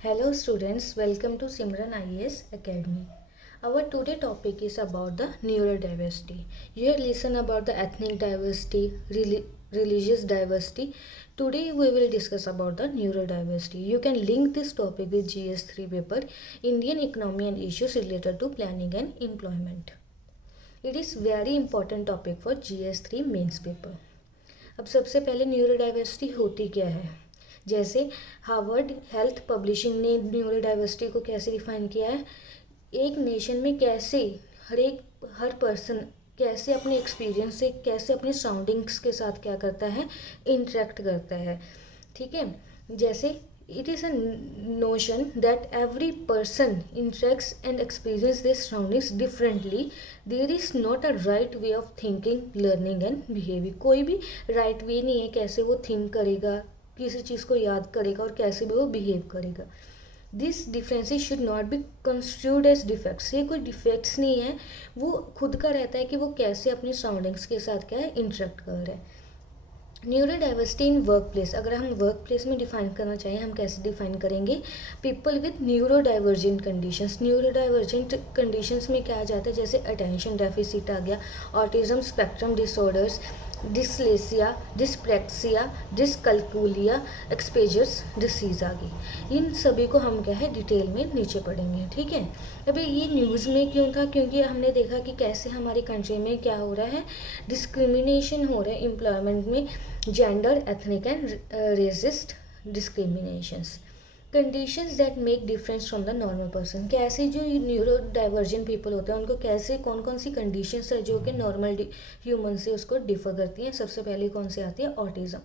Hello students, welcome to Simran IAS Academy. Our today topic is about the neurodiversity. Here listen about the ethnic diversity, religious diversity. Today we will discuss about the neurodiversity. You can link this topic with GS3 paper, Indian economy and issues related to planning and employment. It is very important topic for GS3 mains paper. अब सबसे पहले neurodiversity होती क्या है. जैसे Harvard health publishing ने neurodiversity को कैसे डिफाइन किया है. एक नेशन में कैसे हर पर्सन कैसे अपने एक्सपीरियंस से कैसे अपने सराउंडिंग्स के साथ क्या करता है, इंटरेक्ट करता है. ठीक है. जैसे it is a notion that every person interacts and experiences their surroundings differently. There is not a right way of thinking, learning and behaving. कोई भी right way नहीं है कैसे वो think करेगा, किसी चीज़ को याद करेगा और कैसे भी वो behave करेगा. This differences should not be construed as defects. ये कोई डिफेक्ट्स नहीं है, वो खुद का रहता है कि वो कैसे अपनी सराउंडिंग्स के साथ क्या है, इंटरेक्ट कर रहा है. Neurodiversity in work place. अगर हम वर्क प्लेस में डिफाइन करना चाहें, हम कैसे डिफाइन करेंगे. People with neurodivergent conditions. Neurodivergent conditions में क्या आ जाता है, जैसे अटेंशन डेफिसिट आ गया, autism spectrum disorders, dyslexia, dyspraxia, dyscalculia, Asperger's disease आ गई. इन सभी को हम क्या है डिटेल में नीचे पढ़ेंगे. ठीक है. अभी ये न्यूज़ में क्यों था, क्योंकि हमने देखा कि कैसे हमारी कंट्री में क्या हो रहा है, डिस्क्रिमिनेशन हो रहा है एम्प्लॉयमेंट में, gender, ethnic and racist discriminations. Conditions that make difference from the normal person. कैसे जो न्यूरो डाइवर्जेंट पीपल होते हैं उनको कैसे कौन कौन सी कंडीशंस है जो कि नॉर्मल ह्यूमन से उसको डिफर करती हैं. सबसे पहले कौन सी आती है, ऑटिज़म.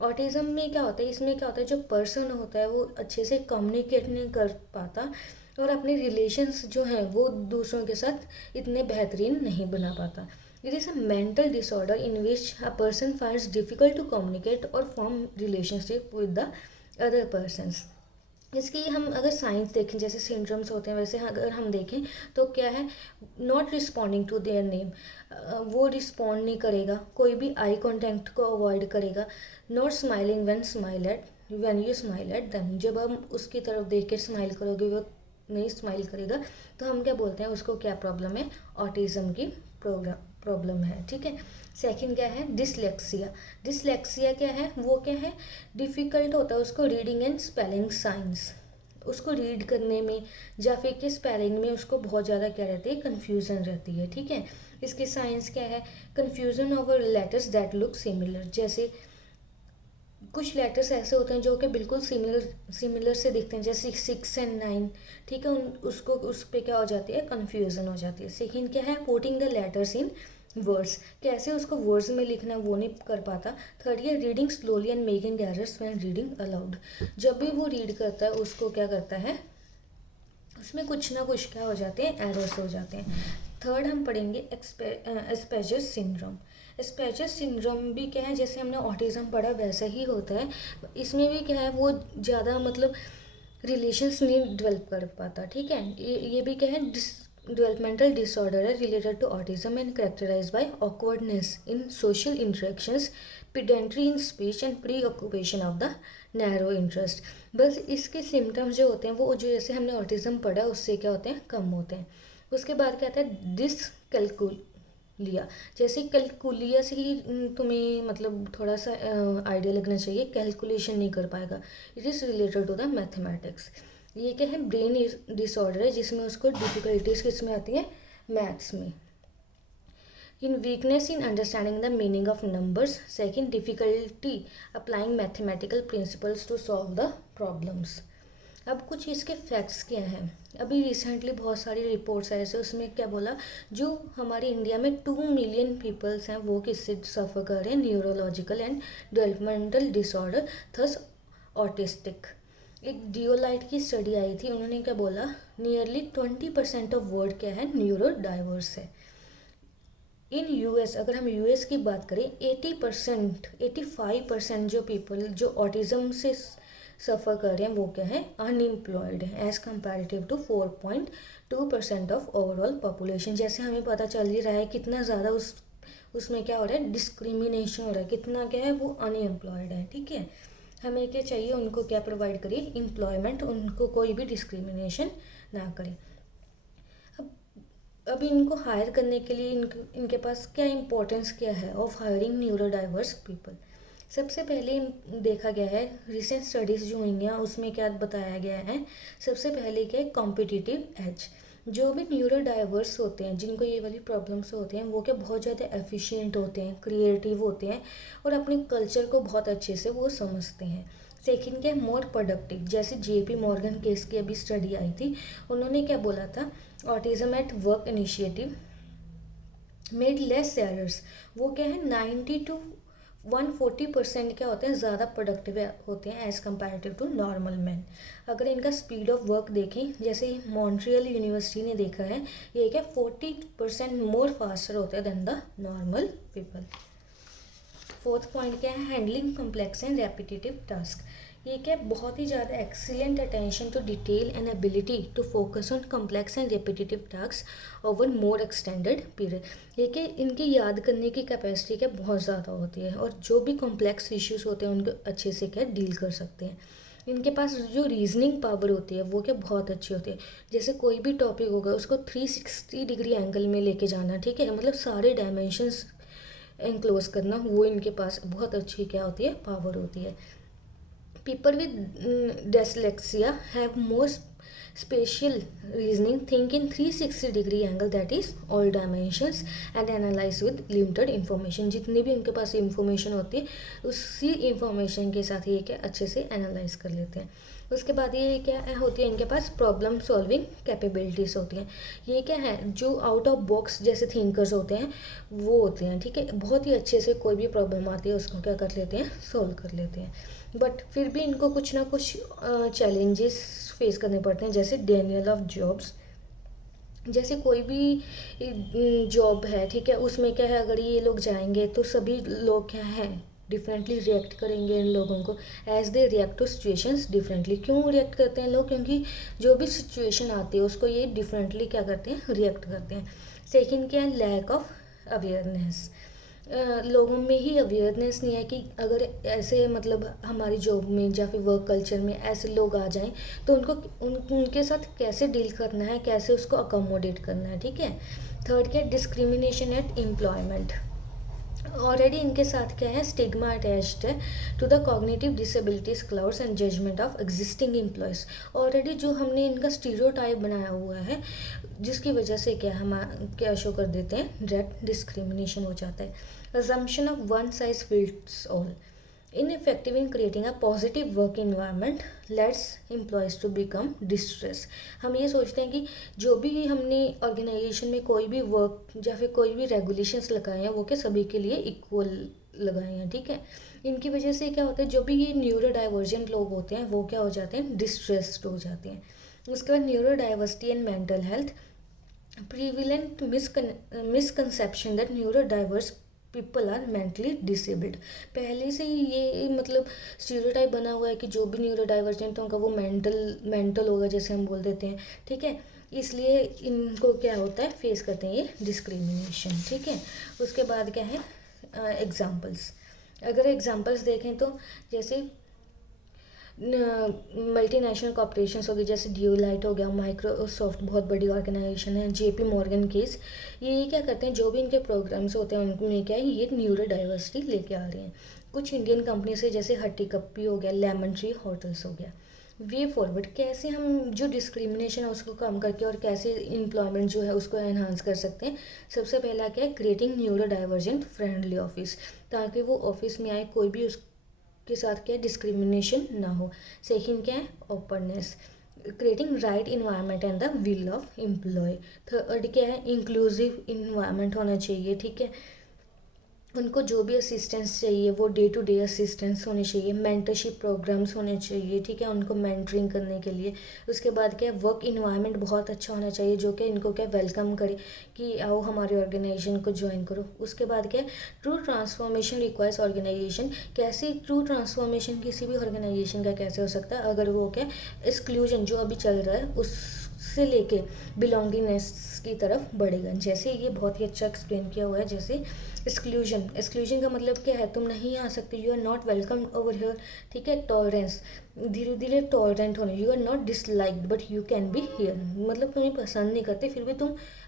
ऑटिज़म में क्या होता है, इसमें क्या होता है, जो पर्सन होता है वो अच्छे से कम्युनिकेट नहीं कर पाता और अपने रिलेशंस जो हैं वो दूसरों के साथ इतने बेहतरीन नहीं बना पाता. It is a mental disorder in which a person finds difficult to communicate or form relationship with the other persons. इसकी हम अगर साइंस देखें, जैसे सिंड्रोम्स होते हैं, वैसे अगर हम देखें तो क्या है, not responding to their name. वो रिस्पॉन्ड नहीं करेगा, कोई भी आई कॉन्टैक्ट को अवॉइड करेगा. Not smiling when you smile at them. जब हम उसकी तरफ देख के स्माइल करोगे वो नहीं स्माइल करेगा तो हम क्या बोलते हैं, उसको क्या प्रॉब्लम है, ऑटिज़म की प्रॉब्लम है. ठीक है. सेकंड क्या है, डिसलेक्सिया. डिसलेक्सिया क्या है, वो क्या है, डिफ़िकल्ट होता है उसको रीडिंग एंड स्पेलिंग साइंस. उसको रीड करने में या फिर के स्पेलिंग में उसको बहुत ज़्यादा क्या रहती है, कन्फ्यूज़न रहती है. ठीक है. इसकी साइंस क्या है, confusion over letters that look similar. जैसे कुछ लेटर्स ऐसे होते हैं जो कि बिल्कुल सिमिलर से दिखते हैं, जैसे 6 and 9. ठीक है. उसको उस पर क्या हो जाती है, कन्फ्यूज़न हो जाती है. सेकेंड क्या है, putting the letters in words. कैसे उसको वर्ड्स में लिखना वो नहीं कर पाता. थर्ड है, reading slowly and making errors when reading allowed. जब भी वो रीड करता है उसको क्या करता है, उसमें कुछ ना कुछ क्या हो जाते हैं, एरर्स हो जाते हैं. थर्ड हम पढ़ेंगे एस्पेजर सिंड्रोम. एस्पेजर सिंड्रोम भी क्या है, जैसे हमने ऑटिज़म पढ़ा वैसा ही होता है. इसमें भी क्या है, वो ज़्यादा मतलब रिलेशंस नहीं डेवलप कर पाता. ठीक है. ये भी क्या है, डेवलपमेंटल डिसऑर्डर है related to autism and characterize by awkwardness in social interactions, pedantry in speech and preoccupation of the narrow interest. बस इसके सिम्टम्स जो होते हैं वो जो जैसे हमने ऑटिज्म पढ़ा उससे क्या होते हैं, कम होते हैं. उसके बाद क्या आता है, डिसकैल्कुलिया. जैसे कैलकुलिया से ही तुम्हें मतलब थोड़ा सा आइडिया लगना चाहिए, कैलकुलेशन नहीं कर पाएगा. It is related to the mathematics. ये क्या है, ब्रेन डिसऑर्डर है जिसमें उसको डिफ़िकल्टीज किस में आती है, मैथ्स में. इन weakness in understanding the meaning of numbers. Second, difficulty applying mathematical principles to solve the problems. अब कुछ इसके फैक्ट्स क्या हैं. अभी रिसेंटली बहुत सारी रिपोर्ट्स आए थे, उसमें क्या बोला, जो हमारे इंडिया में 2 मिलियन पीपल्स हैं वो किससे सफ़र कर रहे हैं, neurological and developmental disorder thus autistic. एक डियोलाइट की स्टडी आई थी, उन्होंने क्या बोला, नियरली 20% ऑफ वर्ल्ड क्या है, न्यूरो डाइवर्स है. इन यूएस अगर हम यूएस की बात करें, 85% जो पीपल जो ऑटिज़म से सफ़र कर रहे हैं वो क्या है, अनएम्प्लॉयड है, as comparative to 4.2% of overall population. जैसे हमें पता चल ही रहा है कितना ज़्यादा उसमें क्या हो रहा है, डिस्क्रिमिनेशन हो रहा है, कितना क्या है वो अनएम्प्लॉयड है. ठीक है. हमें क्या चाहिए, उनको क्या प्रोवाइड करिए, एम्प्लॉयमेंट, उनको कोई भी डिस्क्रिमिनेशन ना करें। अब इनको हायर करने के लिए इनके पास क्या इंपॉर्टेंस क्या है of hiring neuro diverse people. सबसे पहले देखा गया है, रिसेंट स्टडीज़ जो हुई हैं उसमें क्या बताया गया है, सबसे पहले क्या है, कॉम्पिटिटिव एज। जो भी न्यूरो डाइवर्स होते हैं, जिनको ये वाली प्रॉब्लम्स होते हैं, वो क्या बहुत ज़्यादा एफिशिएंट होते हैं, क्रिएटिव होते हैं और अपने कल्चर को बहुत अच्छे से वो समझते हैं। सेकंड क्या है, मोर प्रोडक्टिव। जैसे JP मॉर्गन केस की अभी स्टडी आई थी, उन्होंने क्या बोला था, autism at work initiative made less errors. वो क्या है, 90 to 140% क्या होते हैं, ज़्यादा प्रोडक्टिव होते हैं as comparative to normal man. अगर इनका स्पीड ऑफ वर्क देखें, जैसे मॉन्ट्रियल यूनिवर्सिटी ने देखा है, ये क्या 40% मोर फास्टर होते हैं than the normal people. Fourth point क्या है, handling complex and repetitive task. ये क्या, बहुत ही ज़्यादा excellent attention to detail and ability to focus on complex and repetitive task over more extended period. ये कि इनकी याद करने की कैपेसिटी क्या बहुत ज़्यादा होती है और जो भी कॉम्प्लेक्स इश्यूज होते हैं उनको अच्छे से क्या डील कर सकते हैं। इनके पास जो रीजनिंग पावर होती है वो क्या बहुत अच्छी होती है। जैसे कोई भी टॉपिक होगा उसको 360 डिग्री एंगल में लेके जाना, ठीक है, मतलब सारे डायमेंशंस एनक्लोज करना, वो इनके पास बहुत अच्छी क्या होती है, पावर होती है। People with dyslexia have more spatial reasoning, think in 360 degree angle, that is all dimensions, and analyze with limited information। जितनी भी उनके पास इंफॉर्मेशन होती है उसी इंफॉर्मेशन के साथ ये क्या अच्छे से एनालाइज कर लेते हैं। उसके बाद ये क्या होती है, इनके पास प्रॉब्लम सॉल्विंग कैपेबिलिटीज़ होती हैं। ये क्या है, जो आउट ऑफ बॉक्स जैसे थिंकर्स होते हैं वो होते हैं, ठीक है, बहुत ही अच्छे से कोई भी प्रॉब्लम आती है उसको क्या कर लेते हैं, सॉल्व कर लेते हैं। बट फिर भी इनको कुछ ना कुछ चैलेंजेस फेस करने पड़ते हैं, जैसे डेनियल ऑफ जॉब्स। जैसे कोई भी जॉब है, ठीक है, उसमें क्या है, अगर ये लोग जाएंगे तो सभी लोग क्या है डिफरेंटली रिएक्ट करेंगे इन लोगों को, as they react to situations differently. क्यों रिएक्ट करते हैं लोग, क्योंकि जो भी सिचुएशन आती है उसको ये डिफरेंटली क्या करते हैं, रिएक्ट करते हैं। सेकंड क्या है, लैक ऑफ अवेयरनेस। लोगों में ही अवेयरनेस नहीं है कि अगर ऐसे मतलब हमारी जॉब में या फिर वर्क कल्चर में ऐसे लोग आ जाएं तो उनके साथ कैसे डील करना है, कैसे उसको अकोमोडेट करना है, ठीक है। थर्ड क्या, डिस्क्रिमिनेशन एट एम्प्लॉयमेंट। ऑलरेडी इनके साथ क्या है, स्टिग्मा अटैच्ड है to the cognitive disabilities clouds and judgment of existing employees. Already जो हमने इनका स्टीरियोटाइप बनाया हुआ है, जिसकी वजह से क्या हम क्या शो कर देते हैं, डायरेक्ट डिस्क्रिमिनेशन हो जाता है। assumption of one size fits all, ineffective in creating a positive work environment, leads employees to become distressed। हम ये सोचते हैं कि जो भी हमने ऑर्गेनाइजेशन में कोई भी वर्क या फिर कोई भी रेगुलेशंस लगाए हैं वो क्या सभी के लिए इक्वल लगाए हैं, ठीक है। इनकी वजह से क्या होता है, जो भी ये न्यूरो डाइवर्जेंट लोग होते हैं वो क्या हो जाते हैं, डिस्ट्रेस्ड हो जाते हैं। उसके बाद neurodiversity and mental health. Prevalent misconception that neurodiverse people are mentally disabled. पहले से ही ये मतलब स्टीरियोटाइप बना हुआ है कि जो भी न्यूरो डाइवर्जेंट होगा वो मेंटल होगा, जैसे हम बोल देते हैं, ठीक है। इसलिए इनको क्या होता है, फेस करते हैं ये डिस्क्रिमिनेशन, ठीक है। उसके बाद क्या है, एग्जाम्पल्स। अगर एग्जाम्पल्स देखें तो जैसे मल्टीनेशनल कॉर्पोरेशन हो गई, जैसे ड्यूलाइट हो गया, माइक्रोसॉफ्ट बहुत बड़ी ऑर्गेनाइजेशन है, JP मॉर्गन केस, ये क्या करते हैं, जो भी इनके प्रोग्राम्स होते हैं उनमें क्या है, ये न्यूरो डाइवर्सिटी लेके आ रहे हैं। कुछ इंडियन कंपनी से जैसे हट्टी कप्पी हो गया, लेमन ट्री होटल्स हो गया। वे फॉरवर्ड, कैसे हम जो डिस्क्रिमिनेशन है उसको कम करके और कैसे एम्प्लॉयमेंट जो है उसको एनहांस कर सकते हैं। सबसे पहला क्या है, creating neuro divergent friendly office, ताकि वो ऑफिस में आए कोई भी के साथ क्या डिस्क्रिमिनेशन ना हो। सेकंड क्या है, openness, creating right environment and the will of employ. Third क्या है, इंक्लूसिव इन्वायरमेंट होना चाहिए, ठीक है। उनको जो भी असिस्टेंस चाहिए वो डे टू डे असिस्टेंस होनी चाहिए, मेंटरशिप प्रोग्राम्स होने चाहिए, ठीक है, उनको मेंटरिंग करने के लिए। उसके बाद क्या, वर्क इन्वायरमेंट बहुत अच्छा होना चाहिए जो कि इनको क्या वेलकम करे कि आओ हमारे ऑर्गेनाइजेशन को ज्वाइन करो। उसके बाद क्या, ट्रू ट्रांसफॉर्मेशन रिक्वायर्स ऑर्गेनाइजेशन। कैसे ट्रू ट्रांसफॉर्मेशन किसी भी ऑर्गेनाइजेशन का कैसे हो सकता है, अगर वो क्या एक्सक्लूजन जो अभी चल रहा है से लेके बिलोंगिंगनेस की तरफ बढ़ेगा। जैसे ये बहुत ही अच्छा एक्सप्लेन किया हुआ है, जैसे एक्सक्लूजन का मतलब क्या है, तुम नहीं आ सकते, you are not welcome over here, ठीक है। टॉलरेंस, धीरे धीरे टॉलरेंट होना, you are not disliked but you can be here, मतलब तुम्हें पसंद नहीं करते फिर भी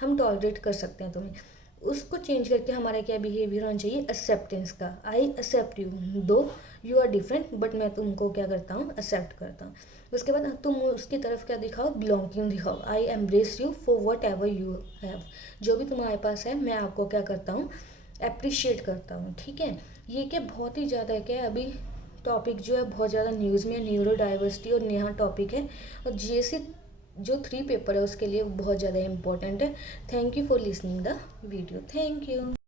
हम टॉलरेट कर सकते हैं तुम्हें। उसको चेंज करके हमारा क्या बिहेवियर होना चाहिए, एक्सेप्टेंस का। आई एक्सेप्ट यू, दो यू आर डिफरेंट बट मैं तुमको क्या करता हूँ, एक्सेप्ट करता हूँ। उसके बाद तुम उसकी तरफ क्या दिखाओ, बिलोंगिंग दिखाओ। I embrace you for whatever you have, जो भी तुम्हारे पास है मैं आपको क्या करता हूँ, अप्रिशिएट करता हूँ, ठीक है। ये क्या बहुत ही ज़्यादा क्या है, अभी टॉपिक जो है बहुत ज़्यादा न्यूज़ में, न्यूरो डाइवर्सिटी और नया टॉपिक है, और जीएससी जो 3 पेपर है उसके लिए बहुत ज़्यादा इंपॉर्टेंट है। Thank you for listening the video, thank you.